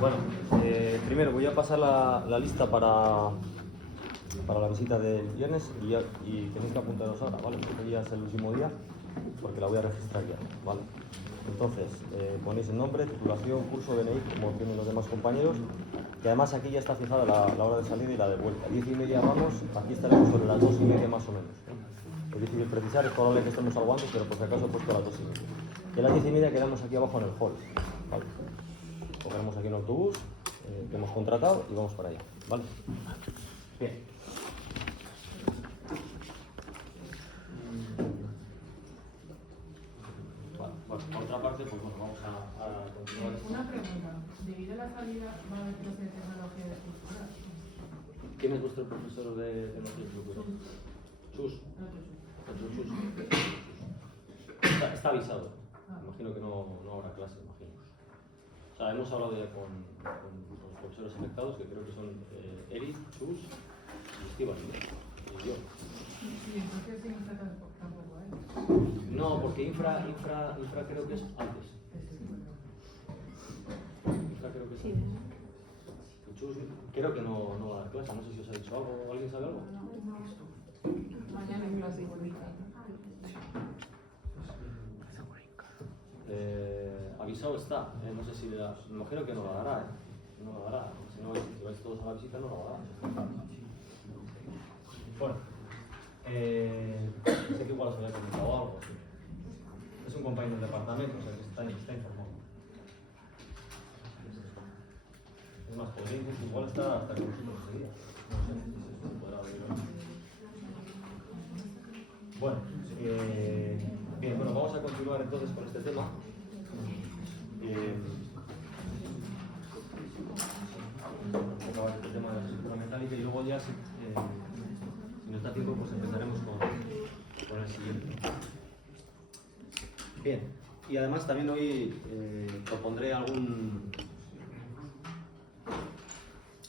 Bueno, primero voy a pasar la lista para la visita del viernes y tenéis que apuntaros ahora, ¿vale? Porque ya es el último día, porque la voy a registrar ya, ¿vale? Entonces, ponéis el nombre, titulación, curso, DNI, como tienen los demás compañeros, que además aquí ya está fijada la hora de salida y la de vuelta. 10:30 vamos, aquí estaremos sobre las 2:30 más o menos. Es difícil precisar, es probable que estemos algo antes, pero por si acaso he puesto a las 2:30. Y a las 10:30 quedamos aquí abajo en el hall, ¿vale? Cogeremos aquí un autobús que hemos contratado y vamos para allá, ¿vale? Bien. Vale, por otra parte, pues bueno, vamos a continuar. Una pregunta. ¿Debido a la salida va a haber clase de tecnología de estructura? ¿Quién es vuestro profesor de tecnología de estructura? Chus. Chus. Está avisado. Imagino que no habrá clase, imagino. O sea, hemos hablado ya con los profesores afectados, que creo que son Eric, Chus y Esteban, y yo. Sí, entonces sí, no tampoco hay. No, porque infra creo que es antes. Infra creo que es antes. Y Chus creo que no va a dar clase, no sé si os ha dicho algo, ¿alguien sabe algo? Mañana en clase igual. Avisado está, no sé si me imagino que no la dará, no la dará, si no vais todos a la visita no la dará. Bueno, sé que igual os había comentado algo, sí. Es un compañero del departamento, o sea que está informado. Es más, podría incluso igual estar hasta con nosotros ese día, no sé si se podrá abrir hoy. Bueno, bien, bueno, vamos a continuar entonces con este tema. Acabar este tema de la estructura metálica y luego ya, si nos da tiempo, pues empezaremos con el siguiente. Bien, y además también hoy propondré algún...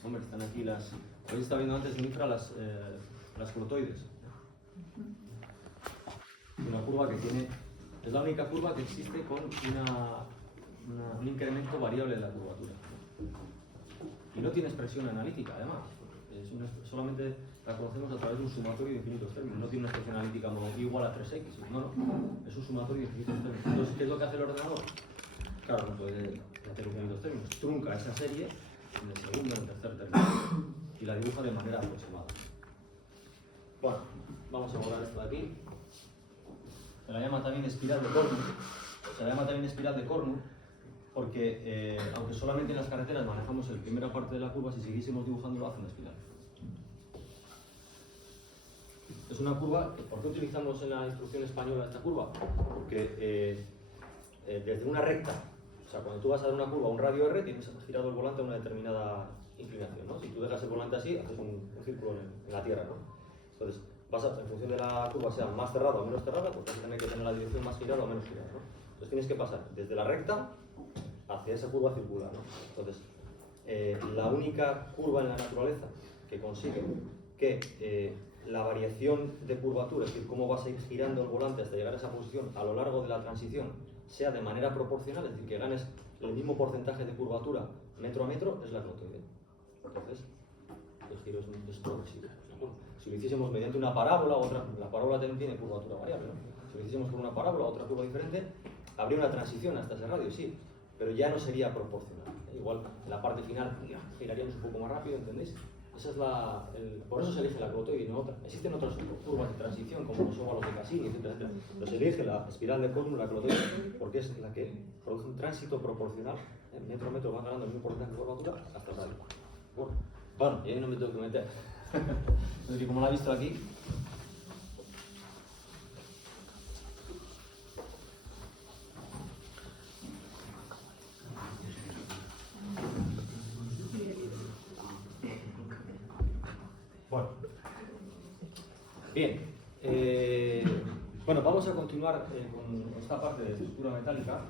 Hombre, están aquí las... Habéis estado viendo antes en infra las clotoides. Una curva que tiene... Es la única curva que existe con un incremento variable de la curvatura. Y no tiene expresión analítica, además. Solamente la conocemos a través de un sumatorio de infinitos términos. No tiene una expresión analítica como igual a 3x. No. Es un sumatorio de infinitos términos. Entonces, ¿qué es lo que hace el ordenador? Claro, no puede hacer infinitos términos. Trunca esa serie en el segundo y en el tercer término. Y la dibuja de manera aproximada. Bueno, vamos a borrar esto de aquí. Se la llama también espiral de Cornu. Porque, aunque solamente en las carreteras manejamos la primera parte de la curva, si siguiésemos dibujándolo hace una espiral. Es una curva, ¿por qué utilizamos en la instrucción española esta curva? Porque desde una recta, o sea, cuando tú vas a dar una curva a un radio R, tienes girado el volante a una determinada inclinación, ¿no? Si tú dejas el volante así, haces un círculo en la Tierra, ¿no? Entonces, en función de la curva sea más cerrada o menos cerrada, pues vas a tener que tener la dirección más girada o menos girada, ¿no? Entonces tienes que pasar desde la recta hacia esa curva circular, ¿no? Entonces, la única curva en la naturaleza que consigue que la variación de curvatura, es decir, cómo vas a ir girando el volante hasta llegar a esa posición a lo largo de la transición, sea de manera proporcional, es decir, que ganes el mismo porcentaje de curvatura metro a metro, es la clotoide. Entonces, el giro es progresivo. Si lo hiciésemos mediante una parábola, la parábola también tiene curvatura variable, ¿no? Si lo hiciésemos con una parábola, otra curva diferente, habría una transición hasta ese radio, sí, pero ya no sería proporcional. Igual en la parte final giraríamos un poco más rápido, ¿entendéis? Esa es por eso se elige la clotoide y no otra. Existen otras curvas de transición, como los óvalos de Cassini, etc. Pero se elige la espiral de Cornu, la clotoide, porque es la que produce un tránsito proporcional. Metro a metro va ganando el mismo porcentaje de curvatura hasta el radio. Bueno, y ahí no me tengo que meter. Entonces, como lo ha visto aquí, Bueno. Bien. Bueno, vamos a continuar con esta parte de estructura metálica.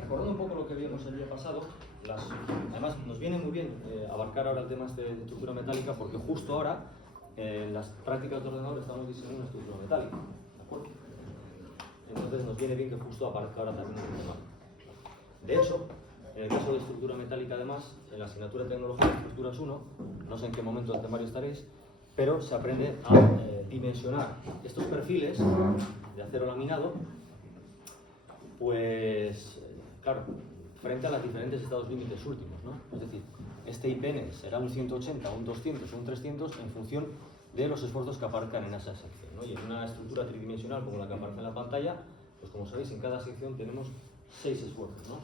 Recordando un poco lo que vimos el día pasado, además nos viene muy bien abarcar ahora el tema de estructura metálica, porque justo ahora en las prácticas de ordenador estamos diseñando una estructura metálica, ¿de acuerdo? Entonces nos viene bien que justo aparezca ahora también el tema. De hecho, en el caso de estructura metálica, además, en la asignatura de tecnología de estructuras 1, no sé en qué momento del temario estaréis, pero se aprende a dimensionar estos perfiles de acero laminado, pues, claro, frente a los diferentes estados límites últimos, ¿no? Es decir, este IPN será un 180, un 200 o un 300 en función de los esfuerzos que aparezcan en esa sección, ¿no? Y en una estructura tridimensional como la que aparece en la pantalla, pues como sabéis, en cada sección tenemos 6 esfuerzos, ¿no?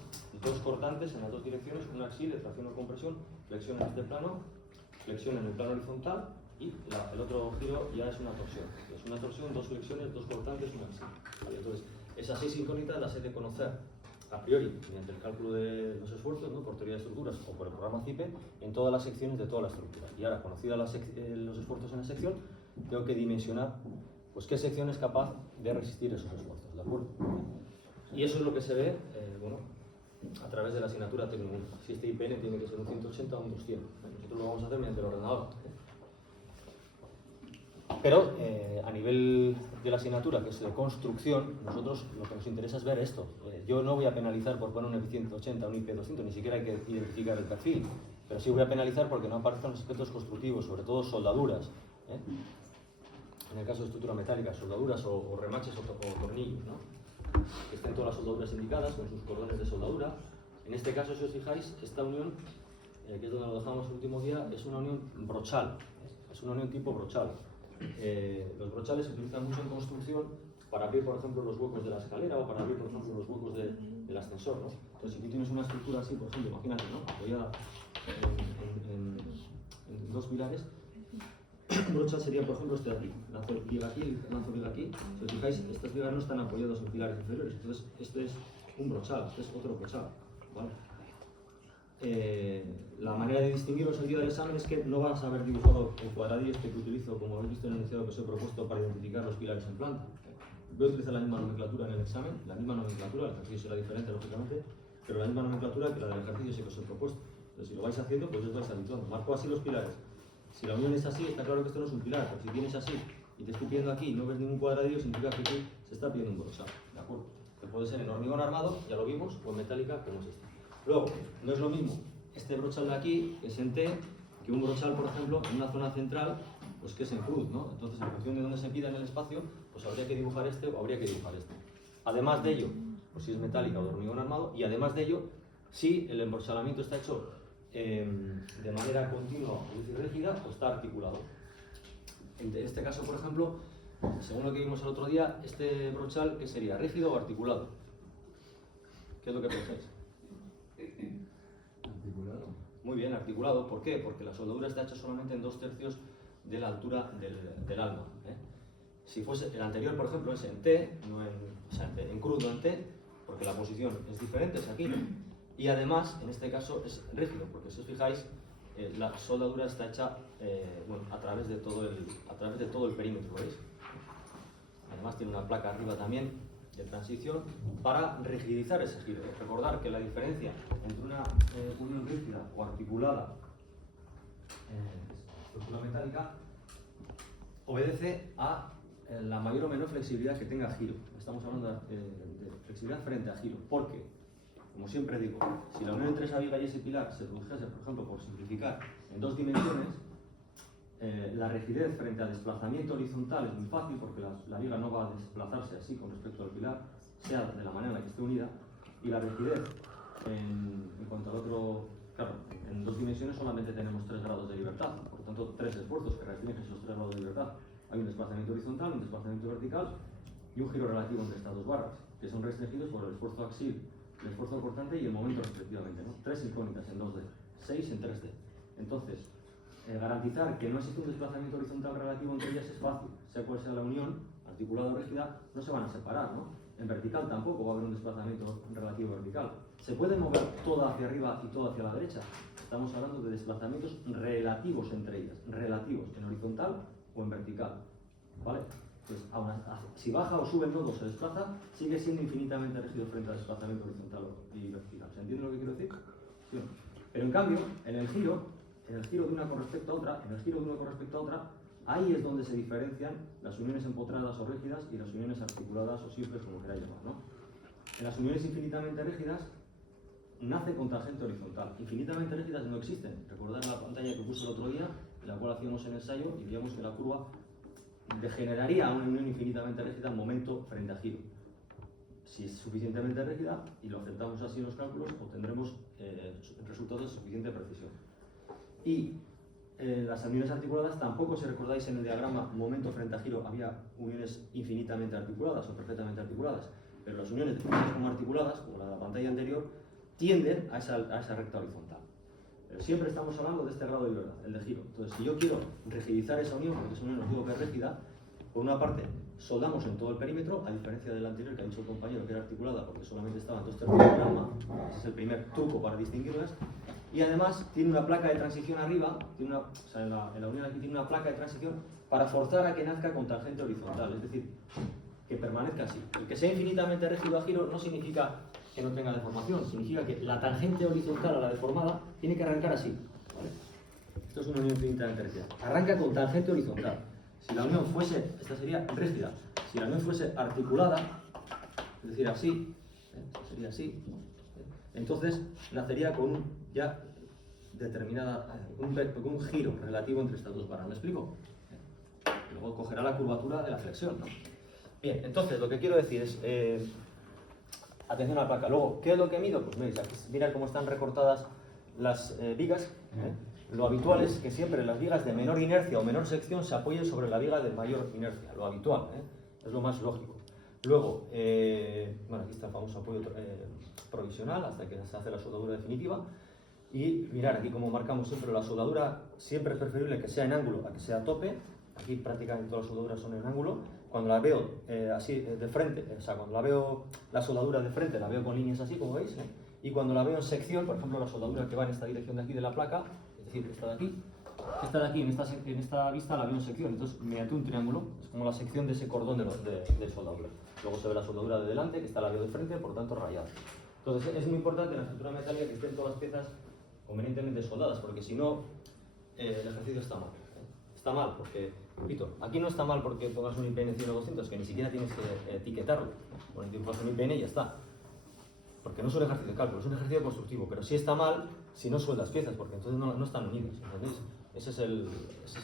Dos cortantes en las dos direcciones, un axial de tracción o compresión, flexión en este plano, flexión en el plano horizontal, y el otro giro ya es una torsión. Es una torsión, dos flexiones, dos cortantes, un axial. ¿Vale? Entonces, esas 6 incógnitas las he de conocer a priori mediante el cálculo de los esfuerzos, ¿no? Por teoría de estructuras o por el programa CIPE, en todas las secciones de toda la estructura. Y ahora, conocidas los esfuerzos en la sección, tengo que dimensionar pues, qué sección es capaz de resistir esos esfuerzos, ¿de acuerdo? Y eso es lo que se ve, bueno, a través de la asignatura técnica. Si este IPN tiene que ser un 180 o un 200. Nosotros lo vamos a hacer mediante el ordenador. Pero a nivel de la asignatura, que es de construcción, nosotros lo que nos interesa es ver esto. Yo no voy a penalizar por poner un IP180 o un IP200, ni siquiera hay que identificar el perfil. Pero sí voy a penalizar porque no aparezcan los aspectos constructivos, sobre todo soldaduras. En el caso de estructura metálica, soldaduras o remaches o tornillos, ¿no? Que estén todas las soldaduras indicadas con sus cordones de soldadura. En este caso, si os fijáis, esta unión, que es donde lo dejamos el último día, es una unión brochal. Es una unión tipo brochal. Los brochales se utilizan mucho en construcción para abrir, por ejemplo, los huecos de la escalera o para abrir, por ejemplo, los huecos del ascensor, ¿no? Entonces, si tú tienes una estructura así, por ejemplo, imagínate, ¿no? Apoyada en dos pilares, un brochal sería, por ejemplo, este de aquí. Lanzo viga aquí, lanzo viga aquí. Si os fijáis, estas vigas no están apoyadas en pilares inferiores. Entonces, este es un brochal, este es otro brochal, ¿vale? La manera de distinguirlos el día del examen es que no vas a haber dibujado el cuadradillo este que utilizo, como habéis visto en el enunciado que os he propuesto, para identificar los pilares en planta. Voy a utilizar la misma nomenclatura en el examen, la misma nomenclatura, el ejercicio será diferente, lógicamente, pero la misma nomenclatura que la del ejercicio que os he propuesto. Entonces, si lo vais haciendo, pues os vais habituando. Marco así los pilares. Si la unión es así, está claro que esto no es un pilar, pero si tienes así y te estoy pidiendo aquí y no ves ningún cuadradillo, significa que aquí se está pidiendo un brochal, ¿de acuerdo? Que puede ser en hormigón armado, ya lo vimos, o en metálica, como es esta. Luego, no es lo mismo este brochal de aquí, que es en T, que un brochal, por ejemplo, en una zona central, pues que es en cruz, ¿no? Entonces, en función de dónde se pida en el espacio, pues habría que dibujar este o habría que dibujar este. Además de ello, pues si es metálica o de hormigón armado, y además de ello, si el embrochalamiento está hecho de manera continua o rígida, pues está articulado. En este caso, por ejemplo, según lo que vimos el otro día, este brochal, ¿qué sería? ¿Rígido o articulado? ¿Qué es lo que pensáis? Articulado. Muy bien, articulado. ¿Por qué? Porque la soldadura está hecha solamente en 2/3 de la altura del alma. Si fuese el anterior, por ejemplo, es en T, no o sea, en crudo en T, porque la posición es diferente, es aquí. Y además, en este caso, es rígido, porque si os fijáis, la soldadura está hecha bueno, a través de todo el perímetro, ¿veis? Además tiene una placa arriba también de transición para rigidizar ese giro. Recordar que la diferencia entre una unión rígida o articulada estructura metálica obedece a la mayor o menor flexibilidad que tenga giro. Estamos hablando de flexibilidad frente a giro. ¿Por qué? Como siempre digo, si la unión entre esa viga y ese pilar se produjese, por ejemplo, por simplificar, en 2 dimensiones, la rigidez frente al desplazamiento horizontal es muy fácil porque la viga no va a desplazarse así con respecto al pilar, sea de la manera en la que esté unida, y la rigidez en cuanto al otro, claro, en 2 dimensiones solamente tenemos 3 grados de libertad, por lo tanto 3 esfuerzos que restringen esos 3 grados de libertad. Hay un desplazamiento horizontal, un desplazamiento vertical y un giro relativo entre estas dos barras, que son restringidos por el esfuerzo axial, el esfuerzo cortante y el momento respectivamente, ¿no? 3 incógnitas en 2D, 6 en 3D. Entonces, garantizar que no existe un desplazamiento horizontal relativo entre ellas es fácil, sea cual sea la unión, articulada o rígida, no se van a separar, ¿no? En vertical tampoco va a haber un desplazamiento relativo vertical. ¿Se puede mover toda hacia arriba y toda hacia la derecha? Estamos hablando de desplazamientos relativos entre ellas, relativos, en horizontal o en vertical, ¿vale? Pues si baja o sube el nodo, se desplaza, sigue siendo infinitamente rígido frente al desplazamiento horizontal y vertical. ¿Se entiende lo que quiero decir? Sí. Pero en cambio, en el giro de una con respecto a otra, ahí es donde se diferencian las uniones empotradas o rígidas y las uniones articuladas o simples, como queráis llamar, ¿no? En las uniones infinitamente rígidas nace con tangente horizontal. Infinitamente rígidas no existen. Recordad la pantalla que puse el otro día, en la cual hacíamos el ensayo y veíamos que la curva degeneraría a una unión infinitamente rígida en momento frente a giro. Si es suficientemente rígida y lo aceptamos así en los cálculos, obtendremos resultados de suficiente precisión. Y las uniones articuladas tampoco, si recordáis en el diagrama momento frente a giro, había uniones infinitamente articuladas o perfectamente articuladas, pero las uniones definidas como articuladas, como la de la pantalla anterior, tienden a esa recta horizontal. Pero siempre estamos hablando de este grado de libertad, el de giro. Entonces, si yo quiero rigidizar esa unión, porque esa unión os digo que es rígida, por una parte soldamos en todo el perímetro, a diferencia del anterior que ha dicho el compañero que era articulada porque solamente estaban 2/3 del diagrama. Ese es el primer truco para distinguirlas. Y además tiene una placa de transición arriba, en la unión aquí tiene una placa de transición para forzar a que nazca con tangente horizontal, es decir, que permanezca así. El que sea infinitamente rígido a giro no significa que no tenga deformación, significa que la tangente horizontal a la deformada tiene que arrancar así, ¿vale? Esto es una unión infinitamente rígida. Arranca con tangente horizontal. Si la unión fuese, esta sería rígida, si la unión fuese articulada, es decir, así, esto sería así, entonces nacería con un ya determinada, un giro relativo entre estas dos barras. ¿Me explico? Luego cogerá la curvatura de la flexión, ¿no? Bien, entonces lo que quiero decir es, atención a la placa. Luego, ¿qué es lo que mido? Pues veis, aquí mirad cómo están recortadas las vigas. Lo habitual es que siempre las vigas de menor inercia o menor sección se apoyen sobre la viga de mayor inercia, lo habitual, es lo más lógico. Luego, bueno, aquí está el famoso apoyo provisional hasta que se hace la soldadura definitiva. Y mirad, aquí como marcamos siempre la soldadura, siempre es preferible que sea en ángulo a que sea a tope. Aquí prácticamente todas las soldaduras son en ángulo. Cuando la veo así de frente, o sea, cuando la veo la soldadura de frente, la veo con líneas así, como veis, y cuando la veo en sección, por ejemplo, la soldadura que va en esta dirección de aquí de la placa, es decir, esta de aquí, en esta vista la veo en sección, entonces mediante un triángulo, es como la sección de ese cordón de soldadura. Luego se ve la soldadura de delante, que esta la veo de frente, por tanto rayada. Entonces es muy importante en la estructura metálica que estén todas las piezas convenientemente soldadas, porque si no, el ejercicio está mal. Está mal porque, repito, aquí no está mal porque pongas un IPN 100 o 200, que ni siquiera tienes que etiquetarlo. Bueno, dibujas un IPN y ya está. Porque no es un ejercicio de cálculo, es un ejercicio constructivo. Pero sí está mal si no sueldas piezas, porque entonces no están unidas. ¿Entendéis? Ese es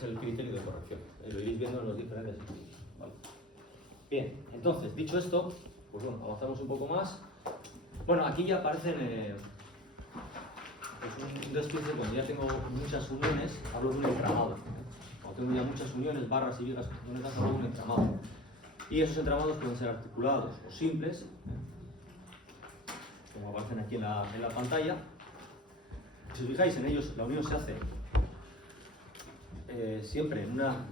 el criterio de corrección. Lo iréis viendo en los diferentes ejercicios. ¿Vale? Bien, entonces, dicho esto, pues bueno, avanzamos un poco más. Bueno, aquí ya aparecen pues un despiece. Cuando ya tengo muchas uniones, hablo de un entramado. Cuando tengo ya muchas uniones, barras y vigas conectadas, hablo de un entramado. Y esos entramados pueden ser articulados o simples, como aparecen aquí en la pantalla. Si os fijáis en ellos, la unión se hace siempre en una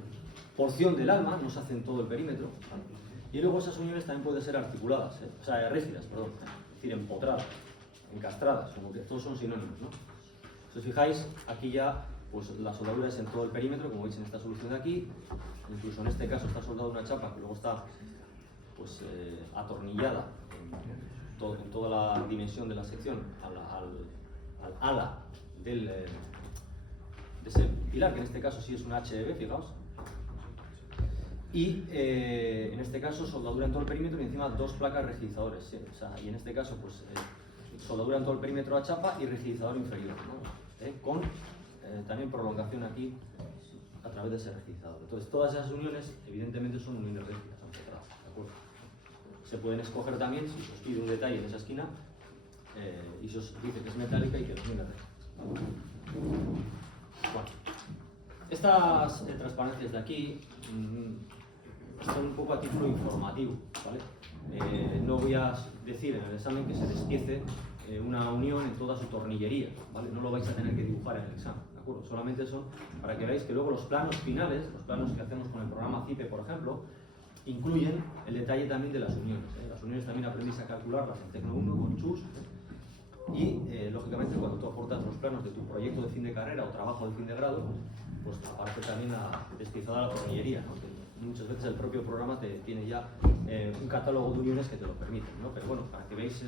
porción del alma, no se hace en todo el perímetro, ¿vale? Y luego esas uniones también pueden ser articuladas, o sea, rígidas, perdón, es decir, empotradas, encastradas, como que todos son sinónimos, ¿no? Si os fijáis, aquí ya pues la soldadura es en todo el perímetro, como veis en esta solución de aquí. Incluso en este caso está soldada una chapa que luego está pues, atornillada en toda la dimensión de la sección al ala de ese pilar, que en este caso sí es un HDB, fijaos. Y en este caso soldadura en todo el perímetro y encima dos placas rigidizadores, ¿sí? O sea, y en este caso pues soldadura en todo el perímetro a chapa y rigidizador inferior, ¿no? Con también prolongación aquí a través de ese rigidizador. Entonces todas esas uniones evidentemente son uniones rígidas, ¿de acuerdo? Se pueden escoger también, si os pide un detalle en esa esquina y se os dice que es metálica y que es uniones rígidas. Bueno, estas transparencias de aquí son un poco a título informativo, ¿vale? No voy a decir en el examen que se despiece una unión en toda su tornillería, ¿vale? No lo vais a tener que dibujar en el examen, ¿de acuerdo? Solamente son para que veáis que luego los planos finales, los planos que hacemos con el programa CIPE, por ejemplo, incluyen el detalle también de las uniones, ¿eh? Las uniones también aprendéis a calcularlas en Tecno 1 con Chus, y, lógicamente, cuando tú aportas los planos de tu proyecto de fin de carrera o trabajo de fin de grado, pues aparece también despizada la tornillería, ¿no? Que muchas veces el propio programa tiene ya un catálogo de uniones que te lo permiten, ¿no? Pero bueno, para que veáis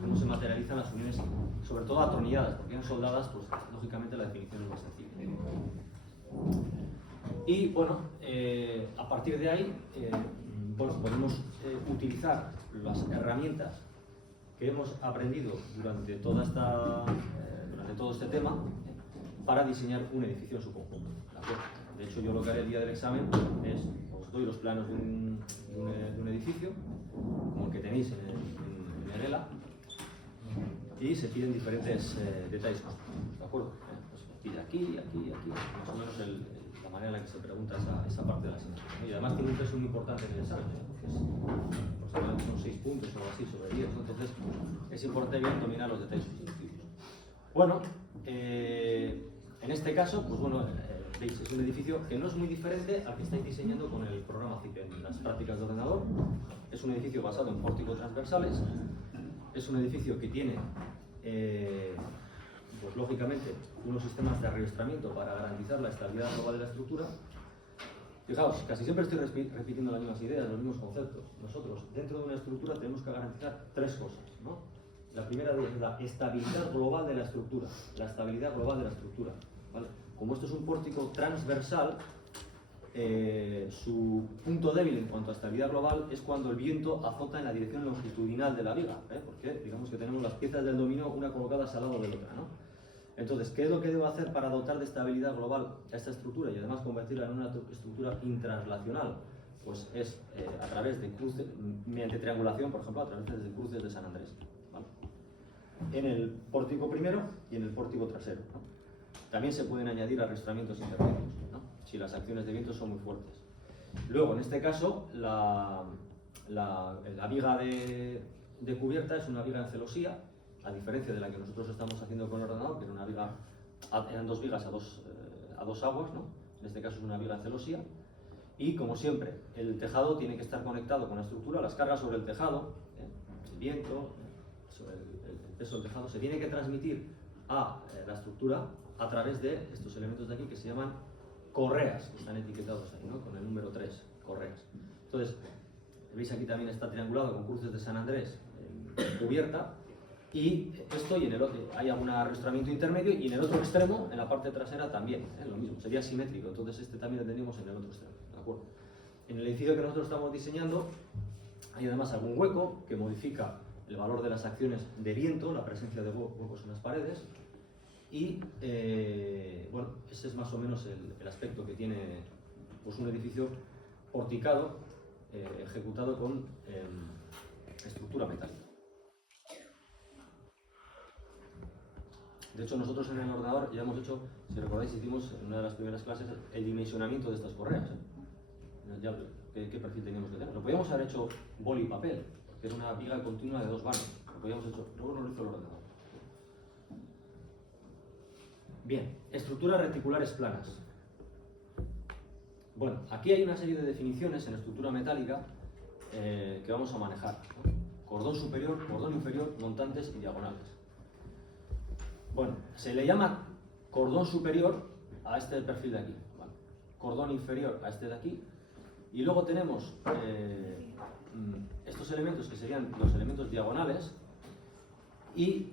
cómo se materializan las uniones, sobre todo atornilladas, porque en soldadas, pues lógicamente la definición es más sencilla. Y bueno, a partir de ahí, bueno, podemos utilizar las herramientas que hemos aprendido durante todo este tema para diseñar un edificio en su conjunto, ¿de acuerdo? De hecho, yo lo que haré el día del examen es, os doy los planos de un edificio, como el que tenéis en el ELA, y se piden diferentes detalles, ¿de acuerdo? Pues se pide aquí, aquí, aquí, más o menos la manera en la que se pregunta esa parte de la asignatura, ¿no? Y además tiene un peso muy importante en el examen, que aproximadamente son 6 puntos o algo así sobre 10, ¿no? Entonces es importante bien dominar los detalles sustantivos. Bueno, en este caso, pues bueno, veis, es un edificio que no es muy diferente al que estáis diseñando con el programa CIP en las prácticas de ordenador. Es un edificio basado en pórticos transversales. Es un edificio que tiene, pues lógicamente, unos sistemas de arrastramiento para garantizar la estabilidad global de la estructura. Fijaos, casi siempre estoy repitiendo las mismas ideas, los mismos conceptos. Nosotros, dentro de una estructura, tenemos que garantizar 3 cosas, ¿no? La primera de ellas es la estabilidad global de la estructura. La estabilidad global de la estructura, ¿vale? Como esto es un pórtico transversal, su punto débil en cuanto a estabilidad global es cuando el viento azota en la dirección longitudinal de la viga, porque digamos que tenemos las piezas del dominó una colocadas al lado de la otra, ¿no? Entonces, ¿qué es lo que debo hacer para dotar de estabilidad global a esta estructura y además convertirla en una estructura intranslacional? Pues es a través de cruces, mediante triangulación, por ejemplo, a través de cruces de San Andrés, ¿vale? En el pórtico primero y en el pórtico trasero, ¿no? También se pueden añadir arrastramientos intermedios, ¿no? Si las acciones de viento son muy fuertes. Luego, en este caso, la viga de cubierta es una viga en celosía, a diferencia de la que nosotros estamos haciendo con el ordenador, que era una viga, eran 2 vigas a dos aguas, ¿no? En este caso es una viga en celosía. Y como siempre, el tejado tiene que estar conectado con la estructura, las cargas sobre el tejado, el viento, sobre el peso del tejado, se tiene que transmitir a la estructura a través de estos elementos de aquí que se llaman correas, que están etiquetados ahí, ¿no? Con el número 3, correas. Entonces, veis aquí también está triangulado con cruces de San Andrés en cubierta, y esto, y en el otro hay algún arrastramiento intermedio, y en el otro extremo, en la parte trasera también, lo mismo, sería simétrico. Entonces este también lo teníamos en el otro extremo, ¿de acuerdo? En el edificio que nosotros estamos diseñando hay además algún hueco que modifica el valor de las acciones de viento, la presencia de huecos en las paredes, y bueno, ese es más o menos el aspecto que tiene, pues, un edificio porticado, ejecutado con estructura metálica. De hecho, nosotros en el ordenador ya hemos hecho, si recordáis, hicimos en una de las primeras clases el dimensionamiento de estas correas, ya, ¿qué perfil teníamos que tener? Lo podíamos haber hecho boli y papel, porque era una viga continua de 2 vanos. Lo podíamos haber hecho, luego no lo hizo el ordenador. Bien, estructuras reticulares planas. Bueno, aquí hay una serie de definiciones en estructura metálica que vamos a manejar, ¿no? Cordón superior, cordón inferior, montantes y diagonales. Bueno, se le llama cordón superior a este perfil de aquí, ¿vale? Cordón inferior a este de aquí, y luego tenemos estos elementos que serían los elementos diagonales y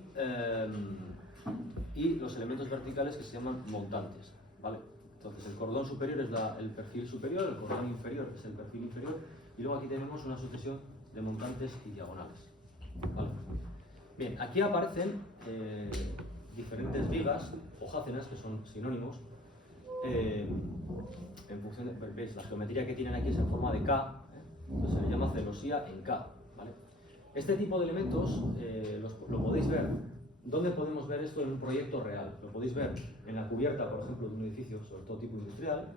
los elementos verticales que se llaman montantes, ¿vale? Entonces el cordón superior es el perfil superior, el cordón inferior es el perfil inferior, y luego aquí tenemos una sucesión de montantes y diagonales, ¿vale? Bien, aquí aparecen diferentes vigas o jácenas, que son sinónimos, en función de, ¿veis? La geometría que tienen aquí es en forma de K, entonces se le llama celosía en K, ¿vale? Este tipo de elementos lo podéis ver. ¿Dónde podemos ver esto en un proyecto real? Lo podéis ver en la cubierta, por ejemplo, de un edificio, sobre todo tipo industrial.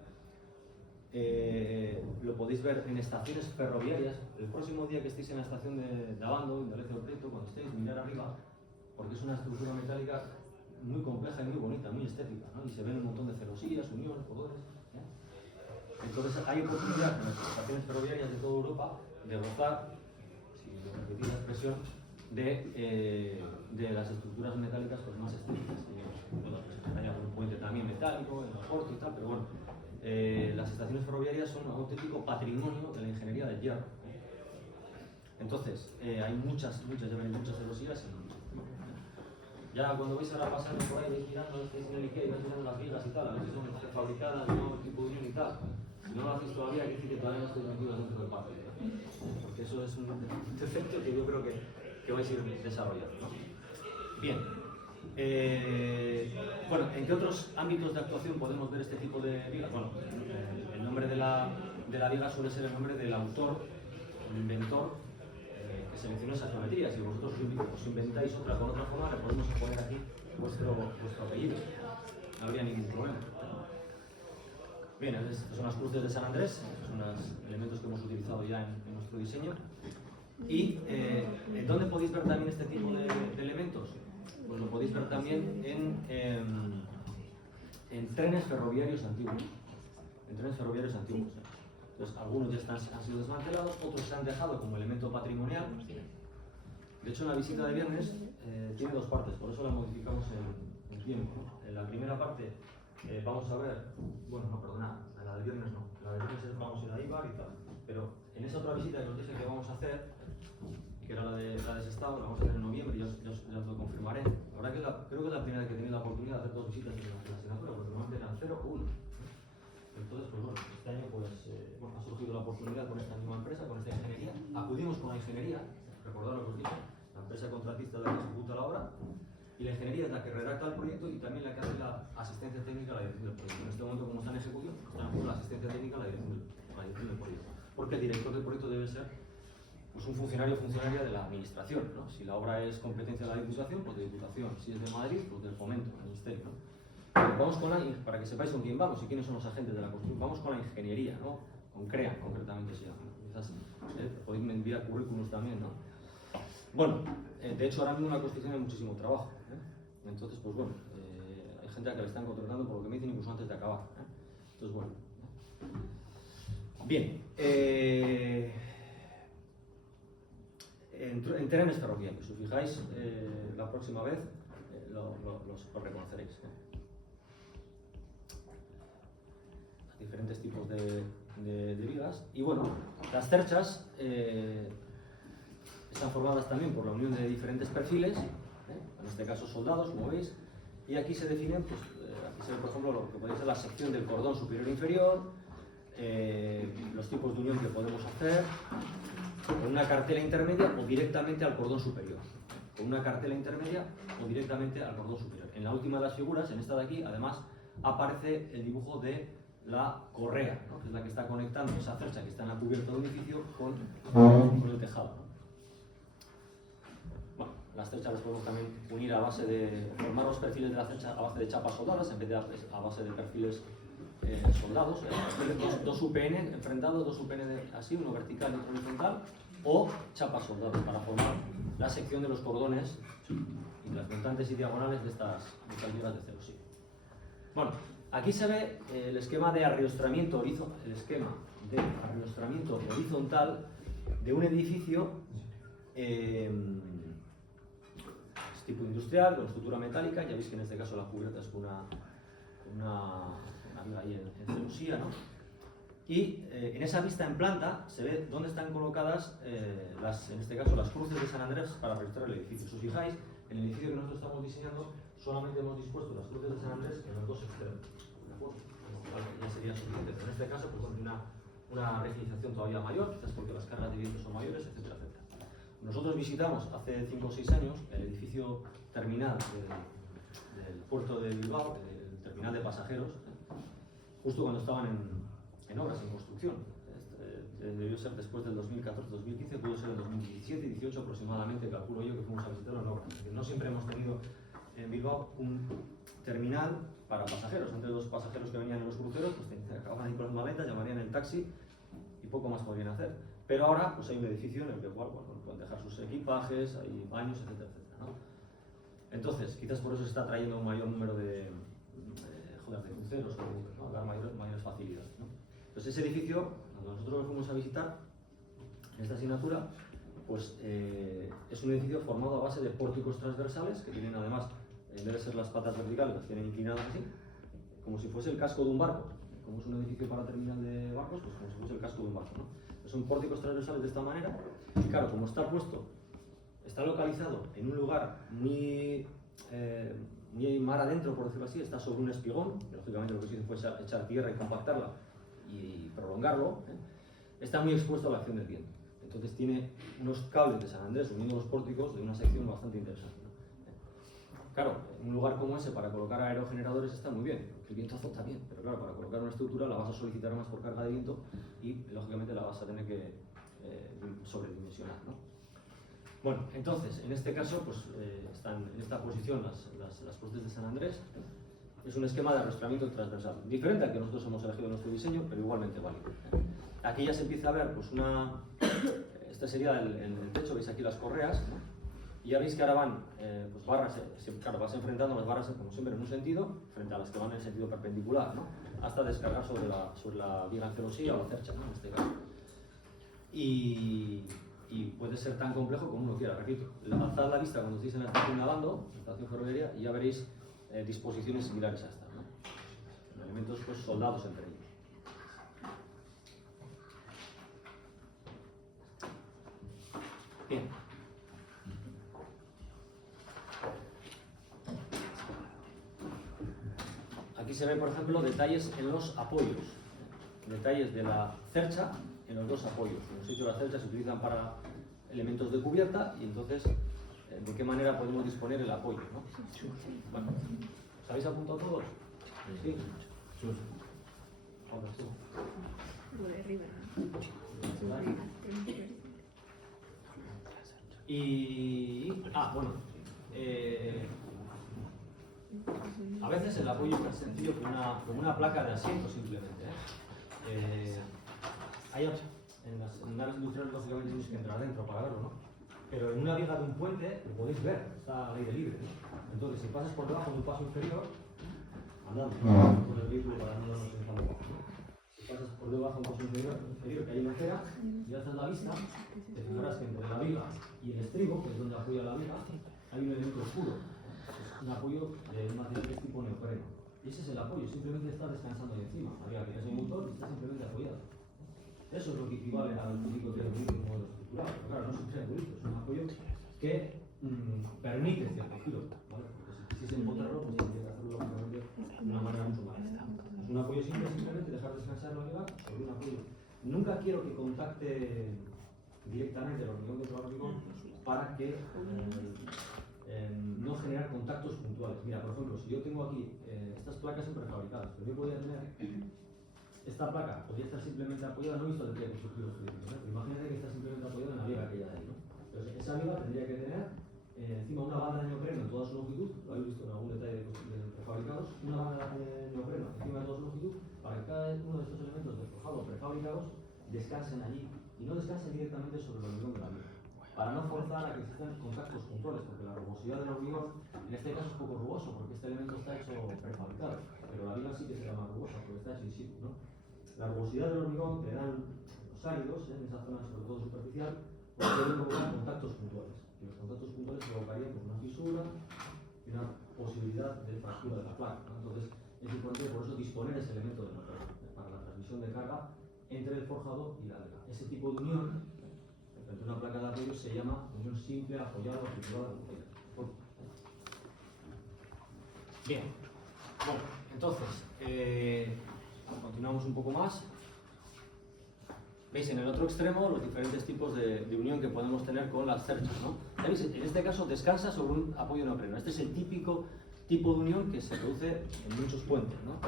Lo podéis ver en estaciones ferroviarias. El próximo día que estéis en la estación de Abando, en Indalecio del Prieto, cuando estéis, mirar arriba, porque es una estructura metálica muy compleja y muy bonita, muy estética, ¿no? Y se ven un montón de celosías, uniones, colores, ¿eh? Entonces hay oportunidad en las estaciones ferroviarias de toda Europa de gozar, si me permitís la expresión, de las estructuras metálicas pues, más estéticas. Bueno, pues estaría con un puente también metálico, en el puerto y tal, pero bueno, las estaciones ferroviarias son un auténtico patrimonio de la ingeniería del hierro. Entonces, hay muchas celosías y ya cuando vais ahora pasando por ahí, vais mirando, estáis en el IKEA y vais mirando las vigas y tal, a ver si son fabricadas de nuevo tipo de unión y tal. Si no lo hacéis todavía, hay que decir que todavía no estáis metidos dentro del parque, ¿no? Porque eso es un defecto que yo creo que vais a ir desarrollando, ¿no? Bien. Bueno, ¿en qué otros ámbitos de actuación podemos ver este tipo de vigas? Bueno, el nombre de la viga suele ser el nombre del autor, el inventor, que seleccionó esa geometría. Si vosotros os inventáis otra con otra forma, le podemos poner aquí vuestro apellido. No habría ningún problema. Bien, estas son las cruces de San Andrés, son los elementos que hemos utilizado ya en nuestro diseño. ¿Y dónde podéis ver también este tipo de elementos? Pues lo podéis ver también en trenes ferroviarios antiguos. Entonces, algunos ya han sido desmantelados, otros se han dejado como elemento patrimonial. De hecho, en la visita de viernes tiene dos partes, por eso la modificamos en tiempo. En la primera parte vamos a ver, bueno, no, perdona, la del viernes no, la del viernes vamos a ir a Ibar y tal, pero en esa otra visita que os dije que vamos a hacer, que era la de Sestao, la vamos a hacer en noviembre, ya os lo confirmaré. La verdad que creo que es la primera vez que he tenido la oportunidad de hacer dos visitas en la asignatura, porque normalmente eran 0 o 1. Entonces, pues bueno, este año pues, ha surgido la oportunidad con esta misma empresa, con esta ingeniería. Acudimos con la ingeniería, recordad lo que os dije, la empresa contratista de la que ejecuta la obra, y la ingeniería es la que redacta el proyecto y también la que hace la asistencia técnica a la dirección del proyecto. En este momento, como está en ejecución, están haciendo la asistencia técnica a la dirección del proyecto. Porque el director del proyecto debe ser pues, un funcionario o funcionaria de la administración, ¿no? Si la obra es competencia de la Diputación, pues de Diputación. Si es de Madrid, pues del Fomento, del Ministerio, ¿no? Vamos con para que sepáis con quién vamos y quiénes son los agentes de la construcción, vamos con la ingeniería, ¿no? Con CREA, concretamente se llama. Quizás podéis enviar currículums también, ¿no? Bueno, de hecho ahora mismo en la construcción hay muchísimo trabajo, ¿eh? Entonces, pues bueno, hay gente a la que le están contratando por lo que me dicen incluso antes de acabar, ¿eh? Entonces, bueno. Bien, en trenes ferroviarios, si os fijáis, la próxima vez los reconoceréis, ¿eh? Diferentes tipos de vigas. Y bueno, las cerchas están formadas también por la unión de diferentes perfiles, en este caso soldados, como veis, y aquí se definen, pues, aquí se ve por ejemplo lo que podría ser la sección del cordón superior e inferior, los tipos de unión que podemos hacer, con una cartela intermedia o directamente al cordón superior. Con una cartela intermedia o directamente al cordón superior. En la última de las figuras, en esta de aquí, además, aparece el dibujo de la correa, ¿no? Que es la que está conectando esa cercha que está en la cubierta del edificio con el tejado, ¿no? Bueno, las cerchas las podemos también unir a base de formar los perfiles de la cercha a base de chapas soldadas en vez de a base de perfiles soldados, dos UPN enfrentados, dos UPN así, uno vertical y otro horizontal, o chapas soldadas para formar la sección de los cordones y las montantes y diagonales de estas vigas de celosía. Bueno, aquí se ve el esquema de arriostramiento horizontal de un edificio tipo industrial, con estructura metálica. Ya veis que en este caso la cubierta es con una viga ahí en celosía, ¿no? Y en esa vista en planta se ve dónde están colocadas, en este caso, las cruces de San Andrés para registrar el edificio. Si os fijáis, en el edificio que nosotros estamos diseñando solamente hemos dispuesto las cruces de San Andrés en los dos extremos. Ya sería suficiente, pero en este caso pues, bueno, una riginización todavía mayor, quizás porque las cargas de viento son mayores, etcétera, etcétera. Nosotros visitamos hace 5 o 6 años el edificio terminal del puerto de Bilbao, el terminal de pasajeros, justo cuando estaban en obras, en construcción. Debió ser después del 2014-2015, pudo ser en 2017-18 aproximadamente, calculo yo, que fuimos a visitarlo en obras. Es decir, no siempre hemos tenido en Bilbao un terminal para pasajeros. Antes los pasajeros que venían en los cruceros pues acababan ahí con las maletas, llamarían el taxi y poco más podrían hacer. Pero ahora pues hay un edificio en el que igual, bueno, pueden dejar sus equipajes, hay baños, etcétera, etcétera, ¿no? Entonces, quizás por eso se está trayendo un mayor número de cruceros o, ¿no?, dar mayores facilidades, ¿no? Entonces ese edificio, cuando nosotros lo fuimos a visitar en esta asignatura, pues es un edificio formado a base de pórticos transversales que tienen además, en vez de ser las patas verticales, las tienen inclinadas así, como si fuese el casco de un barco. Como es un edificio para terminal de barcos, pues como si fuese el casco de un barco, ¿no? Son pórticos transversales de esta manera, y claro, como está puesto, está localizado en un lugar muy mar adentro, por decirlo así, está sobre un espigón, que lógicamente lo que se hizo fue echar tierra y compactarla y prolongarlo, está muy expuesto a la acción del viento. Entonces tiene unos cables de San Andrés uniendo los pórticos de una sección bastante interesante, ¿no? Claro, un lugar como ese para colocar aerogeneradores está muy bien, el viento azota bien, pero claro, para colocar una estructura la vas a solicitar más por carga de viento y lógicamente la vas a tener que sobredimensionar, ¿no? Bueno, entonces, en este caso, pues están en esta posición las postes de San Andrés. Es un esquema de arrastramiento transversal, diferente al que nosotros hemos elegido en nuestro diseño, pero igualmente válido. Aquí ya se empieza a ver, pues este sería el techo, veis aquí las correas, ¿no? Y ya veis que ahora van, pues barras, claro, vas enfrentando las barras, como siempre, en un sentido, frente a las que van en sentido perpendicular, ¿no? Hasta descargar sobre la viga en celosía o la cercha, ¿no? En este caso. Y puede ser tan complejo como uno quiera, repito. Alzad la vista cuando estéis en la estación lavando, en la estación ferroviaria, y ya veréis disposiciones similares a estas, ¿no? Elementos pues soldados entre ellos. Bien. Aquí se ven, por ejemplo, detalles en los apoyos, detalles de la cercha en los dos apoyos. Hemos dicho que las cerchas se utilizan para elementos de cubierta y entonces, ¿de qué manera podemos disponer el apoyo, ¿no? Bueno, ¿os habéis apuntado todos? Sí. Y bueno, a veces el apoyo es tan sencillo como una placa de asiento simplemente, en las naves industriales lógicamente tienes que entrar dentro para verlo, ¿no? Pero en una viga de un puente lo podéis ver, está al aire libre, ¿no? Entonces si pasas por debajo de un paso inferior, andando con el vehículo para no darnos en el abajo, ¿no? Si pasas por debajo de un paso inferior que hay una acera y alzas la vista, te fijarás que entre la viga y el estribo, que es donde apoya la viga, hay un elemento oscuro. Es un apoyo de un material que es tipo neopreno. Y ese es el apoyo, simplemente está descansando ahí encima. Había que es el motor y está simplemente apoyado. Eso es lo que equivale al típico triangulito como modelo estructural. Pero claro, no es un triangulito, es un apoyo que permite cierto giro, ¿vale? Porque si es empotrarlo, pues tendría que hacerlo lógicamente de una manera mucho más. Es un apoyo simple, simplemente dejar descansar la viga sobre un apoyo. Nunca quiero que contacte directamente el hormigón contra el hormigón para que no generar contactos puntuales. Mira, por ejemplo, si yo tengo aquí estas placas son prefabricadas, pero yo podría tener esta placa, podría estar simplemente apoyada, no he visto el detalle que surgió los críticos, pero imagínate que está simplemente apoyada en la viga aquella de ahí, ¿no? Entonces, esa viga tendría que tener encima una banda de neopreno en toda su longitud, lo habéis visto en algún detalle de prefabricados, una banda de neopreno encima de toda su longitud, para que cada uno de estos elementos de forjado prefabricados descansen allí y no descansen directamente sobre el hormigón de la viga, para no forzar a que existan contactos puntuales, porque la rugosidad del hormigón en este caso es poco rugoso, porque este elemento está hecho prefabricado, pero la viga sí que será más rugosa, porque está hecho in situ, ¿no? La rugosidad del hormigón que dan los áridos, en esa zona sobre todo superficial, pues pueden provocar contactos puntuales, y los contactos puntuales provocarían pues, una fisura y una posibilidad de fractura de la placa, ¿no? Entonces es importante por eso disponer ese elemento de motor para la transmisión de carga entre el forjado y la viga. Ese tipo de unión entre una placa de apoyo se llama unión simple, apoyada o articulada. Bien, bueno, entonces continuamos un poco más. Veis en el otro extremo los diferentes tipos de unión que podemos tener con las cerchas, ¿no? Ya veis, en este caso descansa sobre un apoyo neopreno. Este es el típico tipo de unión que se produce en muchos puentes, ¿no?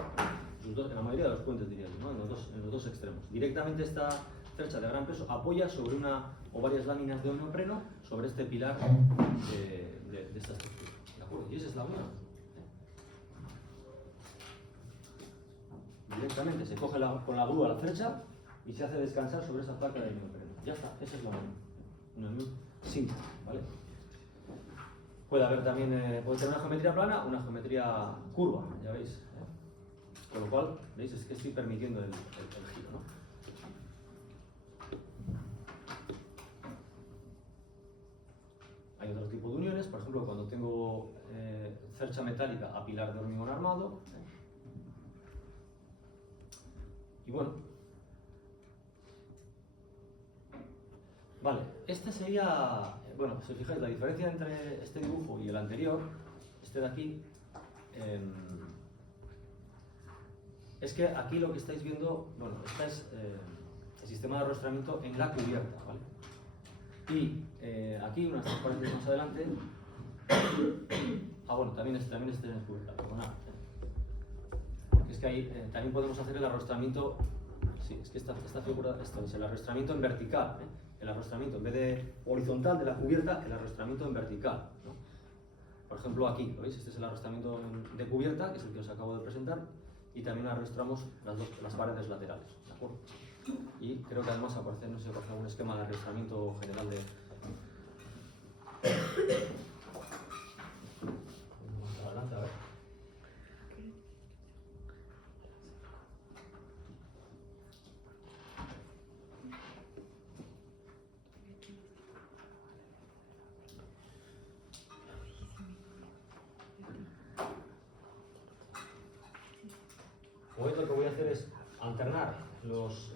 En la mayoría de los puentes, diríamos, ¿no? En los dos extremos. Directamente esta cercha de gran peso apoya sobre una o varias láminas de neopreno sobre este pilar de esta estructura. ¿De acuerdo? Y esa es la unión. Directamente se coge con la grúa la cercha y se hace descansar sobre esa placa de neopreno. Ya está, esa es la unión. Una unión simple, ¿vale? Puede haber también, puede tener una geometría plana o una geometría curva, ya veis. Con lo cual, veis, es que estoy permitiendo el giro, ¿no? percha metálica a pilar de hormigón armado. Y bueno, vale, este sería, bueno, si os fijáis, la diferencia entre este dibujo y el anterior, este de aquí, es que aquí lo que estáis viendo, bueno, este es el sistema de arrostramiento en la cubierta, ¿vale? Y aquí, unas transparencias más adelante, bueno, también este en la cubierta, perdonad. Porque es que ahí también podemos hacer el arrostramiento, sí, es que esta figura, esto es el arrostramiento en vertical, el arrostramiento en vez de horizontal de la cubierta, el arrostramiento en vertical, ¿no? Por ejemplo, aquí, ¿lo veis? Este es el arrostramiento de cubierta, que es el que os acabo de presentar, y también arrostramos las paredes laterales, ¿de acuerdo? Y creo que además aparece, no sé, aparece algún esquema de arrostramiento general de... Más adelante, a ver. Hoy lo que voy a hacer es alternar los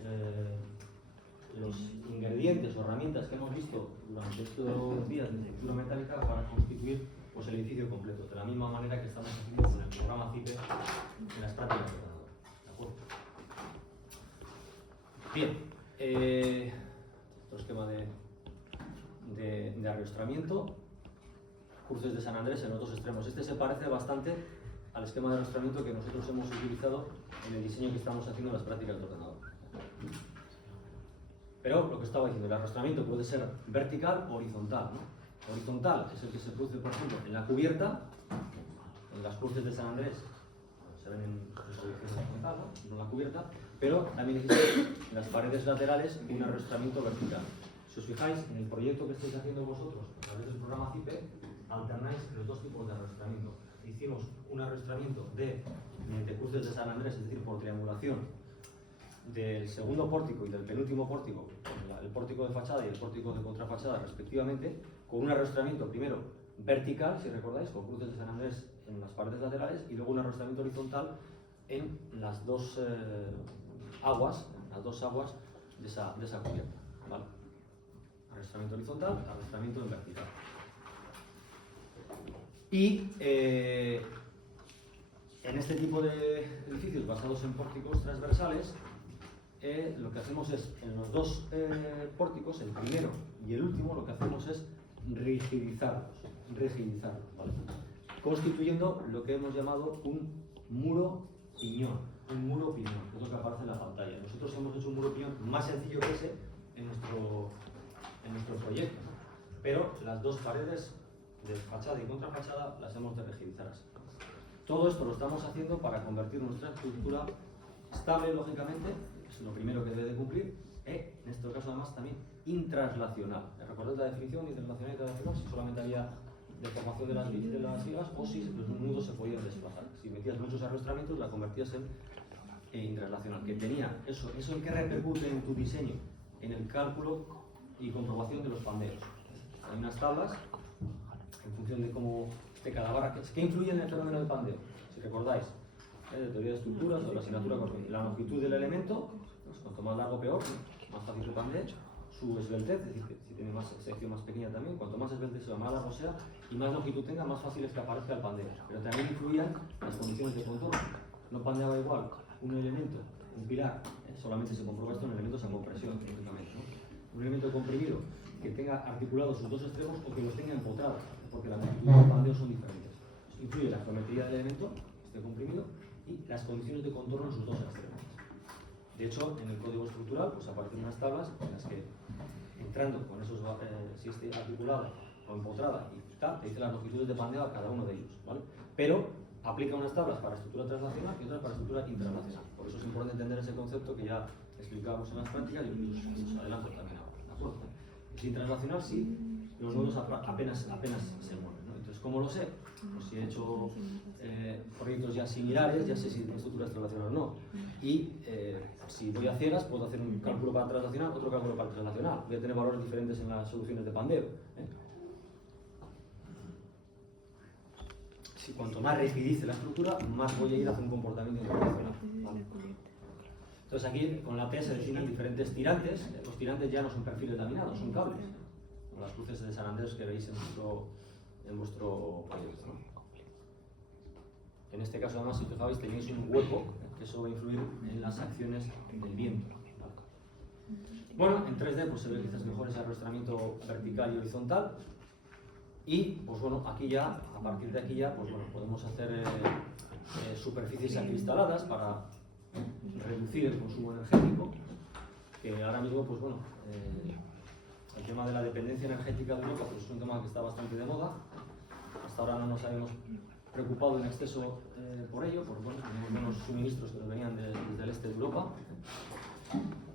ingredientes o herramientas que hemos visto durante estos días de estructura metálica para constituir pues, el edificio completo, de la misma manera que estamos haciendo con el programa CIPE en las prácticas de ordenador. ¿De acuerdo? Bien, otro esquema de arrostramiento, cruces de San Andrés en los dos extremos. Este se parece bastante al esquema de arrostramiento que nosotros hemos utilizado en el diseño que estamos haciendo en las prácticas de ordenador. Pero lo que estaba diciendo, el arrostramiento puede ser vertical o horizontal, ¿no? Horizontal es el que se produce, por ejemplo, en la cubierta, en las cruces de San Andrés, se ven en posición horizontal, ¿no? En la cubierta, pero también existe en las paredes laterales un arrostramiento vertical. Si os fijáis, en el proyecto que estáis haciendo vosotros, a través del programa CIPE, alternáis los dos tipos de arrostramiento. Hicimos un arrostramiento mediante cruces de San Andrés, es decir, por triangulación del segundo pórtico y del penúltimo pórtico, el pórtico de fachada y el pórtico de contrafachada respectivamente, con un arrostramiento primero vertical, si recordáis, con cruces de San Andrés en las paredes laterales, y luego un arrostramiento horizontal en las dos aguas de esa cubierta, ¿vale? Arrostramiento horizontal, arrostramiento en vertical. Y en este tipo de edificios basados en pórticos transversales, lo que hacemos es, en los dos pórticos, el primero y el último, lo que hacemos es rigidizarlos, ¿vale? Constituyendo lo que hemos llamado un muro piñón, que es lo que aparece en la pantalla. Nosotros hemos hecho un muro piñón más sencillo que ese en nuestro proyecto, ¿no? Pero las dos paredes de fachada y contrafachada las hemos de rigidizar así. Todo esto lo estamos haciendo para convertir nuestra estructura estable, lógicamente, es lo primero que debe de cumplir, en este caso además también intranslacional. ¿Recordáis la definición de intranslacional y translacional? Si solamente había deformación de las vigas o si los nudos se podían desplazar. Si metías muchos arrostramientos, la convertías en intranslacional. Que tenía ¿eso en qué repercute en tu diseño? En el cálculo y comprobación de los pandeos. Hay unas tablas en función de cómo de cada barra, ¿qué influye en el fenómeno del pandeo? Si recordáis, de teoría de estructuras o de la asignatura corriente, la longitud del elemento, pues cuanto más largo peor, más fácil que pandee, su esbeltez, es decir, si tiene más sección más pequeña también, cuanto más esbeltez sea, más largo sea, y más longitud tenga, más fácil es que aparezca el pandeo. Pero también influían las condiciones de contorno. No pandeaba igual un elemento, un pilar, solamente se comprueba esto en elementos a compresión, lógicamente, ¿no? Un elemento comprimido que tenga articulados sus dos extremos o que los tenga empotrados, porque la longitud del pandeo son diferentes. Influye la geometría del elemento, este comprimido, y las condiciones de contorno en sus dos extremos. De hecho, en el código estructural pues aparecen unas tablas en las que, entrando con esos, si esté articulada o empotrada y tal, te dice las longitudes de pandeo a cada uno de ellos, ¿vale? Pero aplica unas tablas para estructura translacional y otras para estructura intranslacional. Por eso es importante entender ese concepto que ya explicábamos en las prácticas y os adelanto también ahora, ¿de acuerdo? Si translacional, sí, los nudos apenas se mueven, ¿no? Entonces, ¿cómo lo sé? Pues si he hecho proyectos ya similares, ya sé si la estructura es translacional o no. Y si voy a ciegas, puedo hacer un cálculo para translacional, otro cálculo para translacional. Voy a tener valores diferentes en las soluciones de pandeo, ¿eh? si cuanto más rigidice la estructura, más voy a ir hacia un comportamiento internacional. ¿Vale? Entonces aquí con la T se definen diferentes tirantes. Los tirantes ya no son perfiles laminados, son cables. Como las cruces de San Andrés que veis en vuestro proyecto, ¿no? En este caso, además, si fijáis, tenéis un hueco que eso va a influir en las acciones del viento. ¿Vale? Bueno, en 3D pues se ve quizás mejor ese arrastramiento vertical y horizontal. Y, pues bueno, aquí ya, a partir de aquí ya, pues bueno, podemos hacer superficies acristaladas para reducir el consumo energético, que ahora mismo, pues bueno, el tema de la dependencia energética de Europa pues es un tema que está bastante de moda. Hasta ahora no nos habíamos preocupado en exceso por ello, porque bueno, tenemos menos suministros que nos venían desde el este de Europa.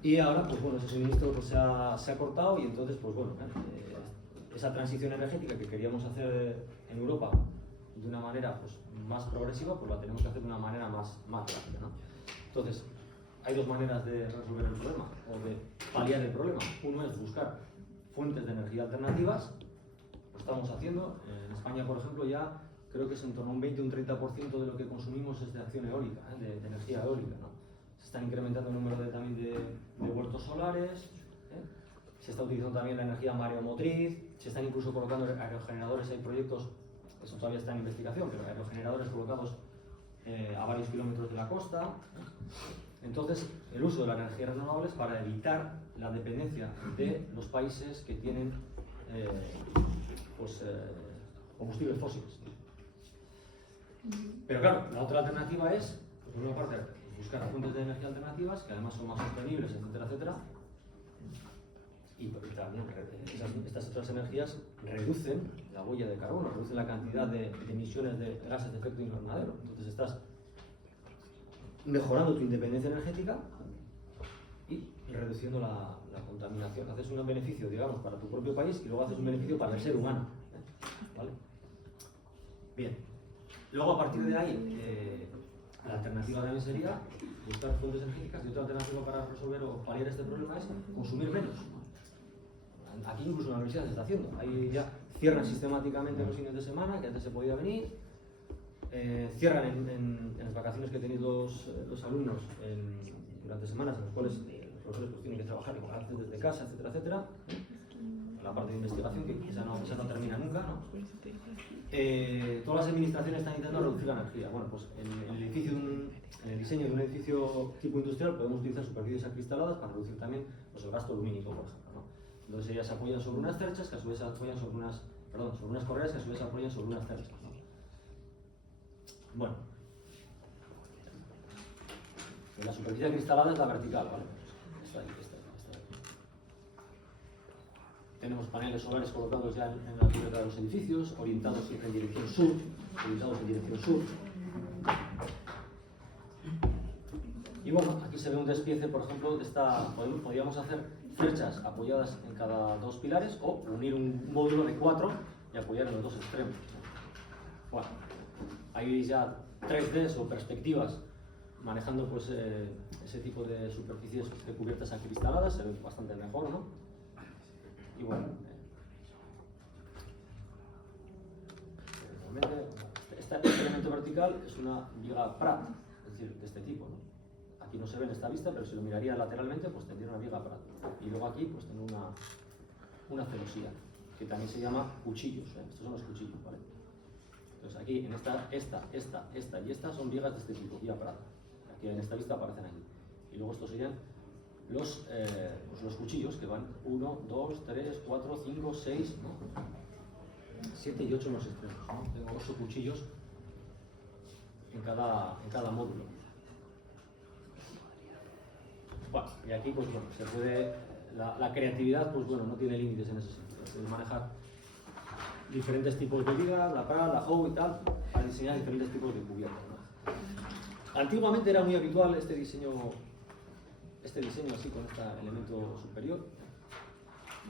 Y ahora, pues bueno, ese suministro pues, se ha cortado y entonces, pues bueno, esa transición energética que queríamos hacer en Europa de una manera pues, más progresiva, pues la tenemos que hacer de una manera más rápida, ¿no? Entonces, hay dos maneras de resolver el problema, o de paliar el problema. Uno es buscar fuentes de energía alternativas, lo estamos haciendo. En España, por ejemplo, ya creo que es en torno a un 20 o un 30% de lo que consumimos es de acción eólica, de energía eólica, ¿no? Se están incrementando el número también de huertos solares, se está utilizando también la energía mareomotriz, se están incluso colocando aerogeneradores, hay proyectos, eso todavía está en investigación, pero aerogeneradores colocados a varios kilómetros de la costa. Entonces, el uso de las energías renovables para evitar la dependencia de los países que tienen combustibles fósiles. Pero claro, la otra alternativa es, por una parte, buscar fuentes de energía alternativas que además son más sostenibles, etcétera, etcétera. Y también estas otras energías reducen la huella de carbono, reducen la cantidad de emisiones de gases de efecto invernadero. Entonces estás mejorando tu independencia energética y reduciendo la contaminación. Haces un beneficio, digamos, para tu propio país y luego haces un beneficio para el ser humano. ¿Vale? Bien. Luego, a partir de ahí, la alternativa también sería buscar fuentes energéticas y otra alternativa para resolver o paliar este problema es consumir menos. Aquí incluso en la universidad se está haciendo. Ahí ya cierran sistemáticamente los fines de semana, que antes se podía venir. Cierran en las vacaciones que tenéis los alumnos durante semanas en las cuales los profesores pues, tienen que trabajar antes desde casa, etcétera, etcétera. La parte de investigación, que esa no termina nunca, ¿no? Todas las administraciones están intentando reducir la energía. Bueno, pues en el diseño de un edificio tipo industrial podemos utilizar superficies acristaladas para reducir también pues, el gasto lumínico, por ejemplo, ¿no? Entonces ellas se apoyan sobre unas cerchas que a su vez se apoyan sobre unas correas que a su vez se apoyan sobre unas cerchas, ¿no? Bueno, la superficie acristalada es la vertical, ¿vale? Está ahí. Tenemos paneles solares colocados ya en la cubierta de los edificios, orientados siempre en dirección sur, Y bueno, aquí se ve un despiece, por ejemplo, podríamos hacer flechas apoyadas en cada dos pilares o unir un módulo de 4 y apoyar en los dos extremos. Bueno, ahí veis ya 3Ds o perspectivas manejando pues, ese tipo de superficies de cubiertas acristaladas, se ve bastante mejor, ¿no? Y bueno, realmente este elemento vertical es una viga Pratt, es decir, de este tipo, ¿no? Aquí no se ve en esta vista, pero si lo miraría lateralmente, pues tendría una viga Pratt. Y luego aquí, pues tengo una celosía, que también se llama cuchillos, ¿eh? Estos son los cuchillos, ¿vale? Entonces aquí, en esta y esta son vigas de este tipo, viga Pratt. Aquí en esta vista aparecen aquí. Y luego estos serían los cuchillos que van 1, 2, 3, 4, 5, 6, ¿no? 7 y 8 en los extremos, ¿no? Tengo 8 cuchillos en cada módulo. Bueno, y aquí pues bueno, se puede, la creatividad pues bueno, no tiene límites en ese sentido. Se puede manejar diferentes tipos de vigas, la PRA, la HOW y tal, para diseñar diferentes tipos de cubiertas, ¿no? Antiguamente era muy habitual este diseño así con este elemento superior.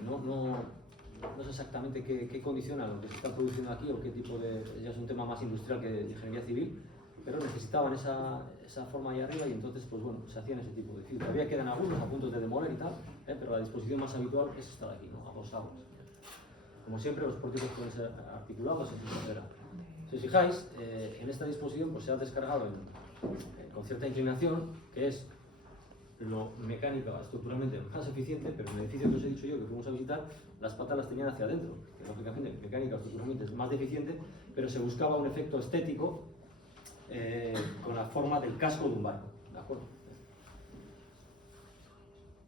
No sé exactamente qué condiciona lo que se está produciendo aquí o qué tipo de... Ya es un tema más industrial que de ingeniería civil, pero necesitaban esa forma ahí arriba y entonces pues bueno, se hacían ese tipo de edificios. Todavía quedan algunos a punto de demoler y tal, pero la disposición más habitual es estar aquí, ¿no? A dos aguas. Como siempre, los pórticos pueden ser articulados, etc. Si os fijáis, en esta disposición pues, se ha descargado con cierta inclinación, que es lo mecánica estructuralmente más eficiente, pero en el edificio que os he dicho yo que fuimos a visitar, las patas las tenían hacia adentro, que lógicamente mecánica estructuralmente es más deficiente, pero se buscaba un efecto estético con la forma del casco de un barco, ¿de acuerdo?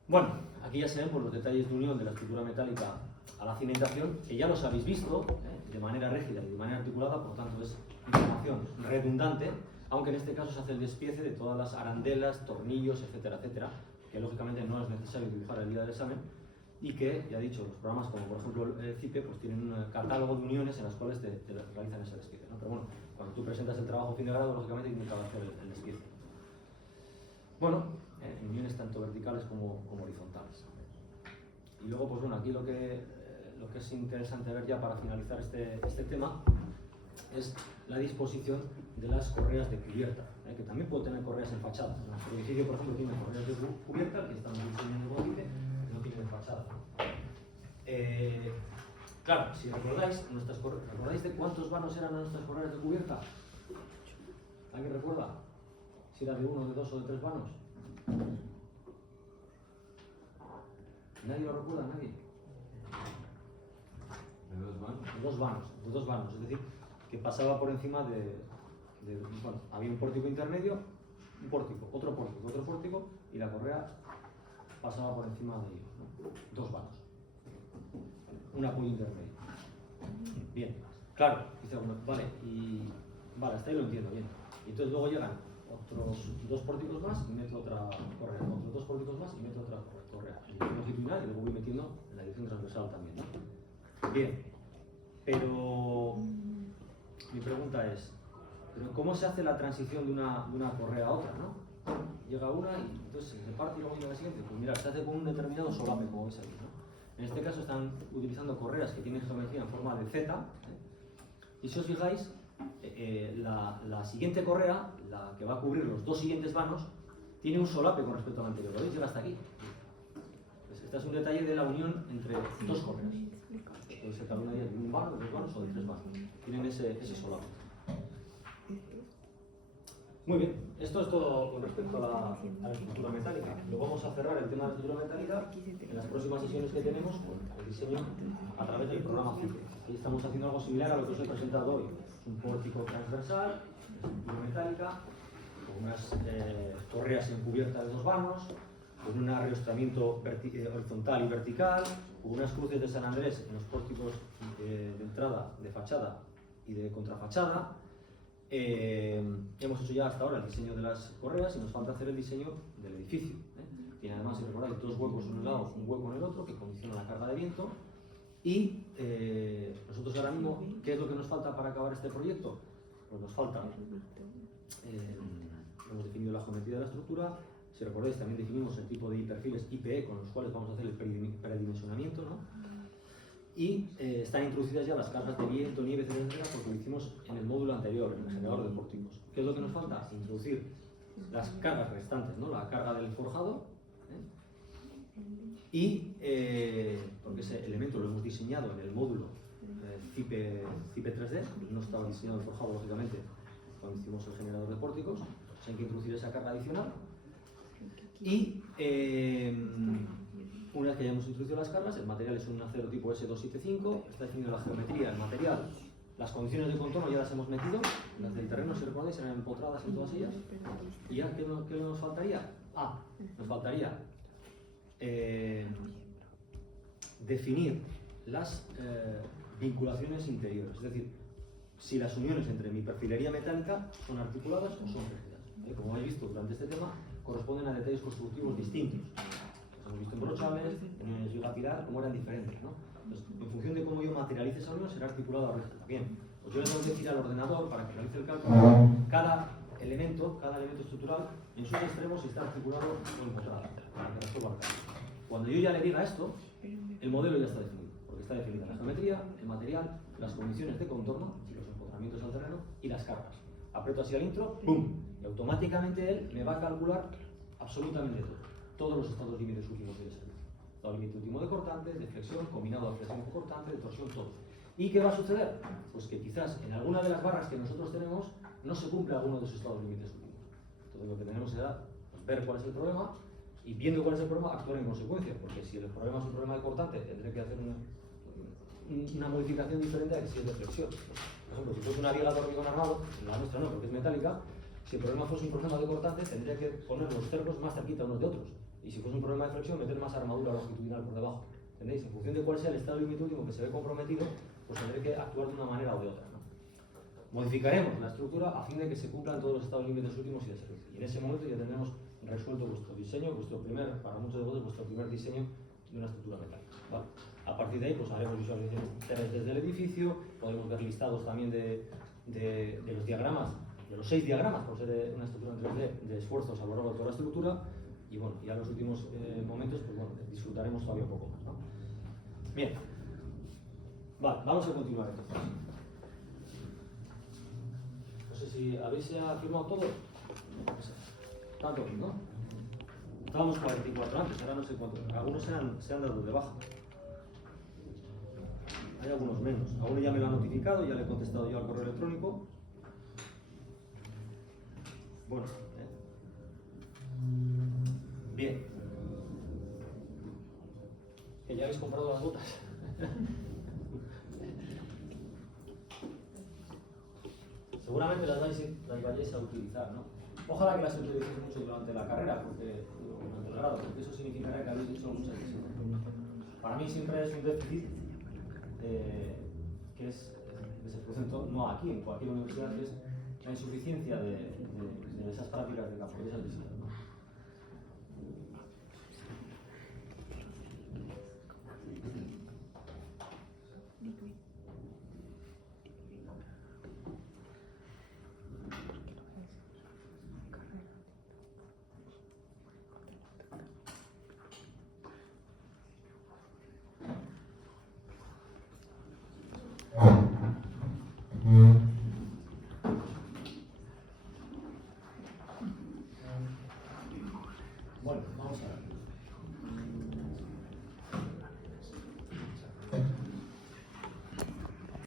Bueno, aquí ya se ven pues, los detalles de unión de la estructura metálica a la cimentación, que ya los habéis visto de manera rígida y de manera articulada, por tanto es información redundante, aunque en este caso se hace el despiece de todas las arandelas, tornillos, etcétera, etcétera, que lógicamente no es necesario dibujar el día del examen, y que, ya he dicho, los programas como por ejemplo el CIPE pues tienen un catálogo de uniones en las cuales te realizan ese despiece, ¿no? Pero bueno, cuando tú presentas el trabajo fin de grado, lógicamente tienes que hacer el despiece. Bueno, en uniones tanto verticales como horizontales. Y luego, pues bueno, aquí lo que es interesante ver ya para finalizar este tema es la disposición de las correas de cubierta, que también puede tener correas en fachada. Nuestro edificio, por ejemplo, tiene correas de cubierta, que están en el bódice, que no tienen fachada. Claro, si recordáis, ¿recordáis de cuántos vanos eran nuestras correas de cubierta? ¿Alguien recuerda? Si era de 1, de 2 o de 3 vanos. ¿Nadie lo recuerda? ¿Nadie? ¿De 2 vanos? De dos vanos, es decir, que pasaba por encima bueno, había un pórtico intermedio, un pórtico, otro pórtico, y la correa pasaba por encima de ellos, ¿no? 2 vanos. Un apoyo intermedio. Bien, claro, dice uno, vale, hasta ahí lo entiendo bien. Y entonces luego llegan otros 2 pórticos más y meto otra correa, otros 2 pórticos más y meto otra correa. En dirección longitudinal y luego voy metiendo en la dirección transversal también, ¿no? Bien, pero mi pregunta es, ¿pero cómo se hace la transición de una correa a otra, no? Llega una y entonces se parte y luego llega la siguiente. Pues mira, se hace con un determinado solape, como veis aquí, ¿no? En este caso están utilizando correas que tienen geometría en forma de Z, y si os fijáis, la siguiente correa, la que va a cubrir los 2 siguientes vanos, tiene un solape con respecto al anterior. ¿Lo veis? Llega hasta aquí. Pues este es un detalle de la unión entre 2 correas. Puede ser cada una de ellas de un vano, de 2 vanos o de 3 vanos. Tienen ese solape. Muy bien, esto es todo con respecto a la estructura metálica. Luego vamos a cerrar el tema de la estructura metálica en las próximas sesiones que tenemos con el diseño a través del programa CIPE. Aquí estamos haciendo algo similar a lo que os he presentado hoy. Un pórtico transversal, estructura metálica, con unas correas en cubierta de 2 vanos, con un arriostramiento horizontal y vertical, con unas cruces de San Andrés en los pórticos de entrada, de fachada y de contrafachada. Hemos hecho ya hasta ahora el diseño de las correas y nos falta hacer el diseño del edificio. Tiene además, si recordáis, 2 huecos en un lado, un hueco en el otro, que condicionan la carga de viento. Y nosotros ahora mismo, ¿qué es lo que nos falta para acabar este proyecto? Pues nos falta, hemos definido la geometría de la estructura. Si recordáis, también definimos el tipo de perfiles IPE con los cuales vamos a hacer el predimensionamiento, ¿no? Y están introducidas ya las cargas de viento, nieve, etcétera, porque lo hicimos en el módulo anterior, en el generador de pórticos. ¿Qué es lo que nos falta? Introducir las cargas restantes, ¿no? La carga del forjado, y porque ese elemento lo hemos diseñado en el módulo CIPE 3D, no estaba diseñado el forjado, lógicamente, cuando hicimos el generador de pórticos, pues hay que introducir esa carga adicional. Y una vez que hayamos introducido las cargas, el material es un acero tipo S275, está definida la geometría, el material, las condiciones de contorno ya las hemos metido, las del terreno, si recordáis, eran empotradas en todas ellas. Y ya, ¿qué nos faltaría? Nos faltaría definir las vinculaciones interiores, es decir, si las uniones entre mi perfilería metálica son articuladas o son rígidas. Como habéis visto durante este tema, corresponden a detalles constructivos distintos. Hemos visto en brochales, en uniones bilapilar, como eran diferentes, ¿no? Entonces, en función de cómo yo materialice esa unión, será articulada o rígida. Bien, pues yo le tengo que decir al ordenador, para que realice el cálculo, cada elemento estructural, en sus extremos está articulado o empotrado, para que resuelva el cálculo. Cuando yo ya le diga esto, el modelo ya está definido, porque está definida la geometría, el material, las condiciones de contorno, los empotramientos al terreno y las cargas. Aprieto así al intro, ¡pum! Y automáticamente él me va a calcular absolutamente todo. Todos los estados límites últimos del servicio. Estado límite último de cortante, de flexión, combinado de flexión con cortante, de torsión, todo. ¿Y qué va a suceder? Pues que quizás en alguna de las barras que nosotros tenemos no se cumple alguno de esos estados límites últimos. Entonces lo que tenemos será pues, ver cuál es el problema y viendo cuál es el problema actuar en consecuencia, porque si el problema es un problema de cortante tendré que hacer una modificación diferente a que si es de flexión. Por ejemplo, si fuese una viga de hormigón armado, la nuestra no, porque es metálica, si el problema fuese un problema de cortante tendría que poner los cercos más cerquita unos de otros, y si fuese un problema de flexión meter más armadura longitudinal por debajo. ¿Entendéis? En función de cuál sea el estado límite último que se ve comprometido, pues tendré que actuar de una manera o de otra, ¿no? Modificaremos la estructura a fin de que se cumplan todos los estados límites últimos y de servicio. Y en ese momento ya tendremos resuelto vuestro diseño, para muchos de vosotros, vuestro primer diseño de una estructura metálica, ¿vale? A partir de ahí, pues haremos visualización 3D del edificio, podemos ver listados también de los diagramas, de los 6 diagramas, por ser una estructura en 3D, de esfuerzos a lo largo de toda la estructura, y bueno, ya en los últimos momentos, pues bueno, disfrutaremos todavía un poco más, ¿no? Bien. Vale, vamos a continuar entonces. No sé si habéis firmado todo. Tanto, ¿no? Estábamos 44 antes, ahora no sé cuántos. Algunos se han dado de baja. Hay algunos menos. Algunos ya me lo han notificado, ya le he contestado yo al correo electrónico. Bueno, bien. ¿Que ya habéis comprado las botas? Seguramente las vayáis a utilizar, ¿no? Ojalá que las utilicéis mucho durante la carrera, durante el grado, porque eso significará que habéis hecho muchas sesiones. Para mí siempre es un déficit que se produce no aquí, en cualquier universidad, que es la insuficiencia de esas prácticas de campo, de esas visitas, ¿no? Bueno, vamos a ver.